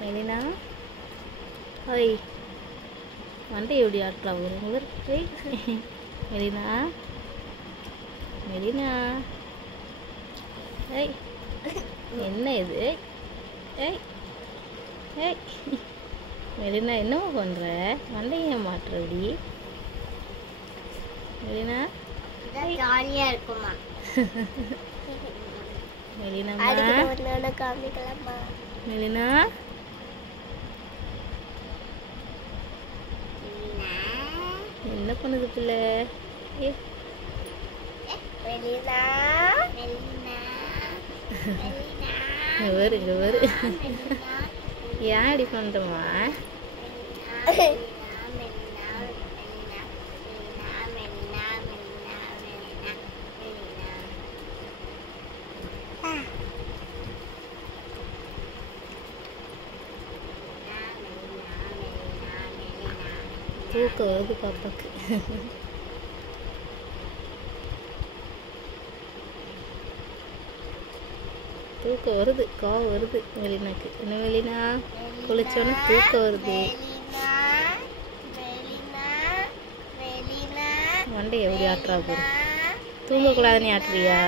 மெலினா ஹோய் மண்டை எப்படி ஆட்டுறா ஒரு மெலினா மெலினா ஏய் என்ன இது ஏய் ஏய் மெலினா என்னவோ பண்ற மண்டையை மாட்டுறடி மெலினா ஜாலியா இருக்குமா மெலினா காமிக்கலாமா மெலினா என்ன பண்ணுது பிள்ளை மெலினா மெலினா மெலினா வேறு வேறு ஏன் இப்படி பண்ணுறோமா தூக்கம் வருது பாப்பாக்கு தூக்கம் வருது கோவம் வருது மெலினாக்கு என்ன மெலினா குளிச்சோன்னே தூக்கம் வருது மண்டை எப்படி ஆட்டுறா போற தூங்கக்கூடாதுன்னு ஆட்டுறியா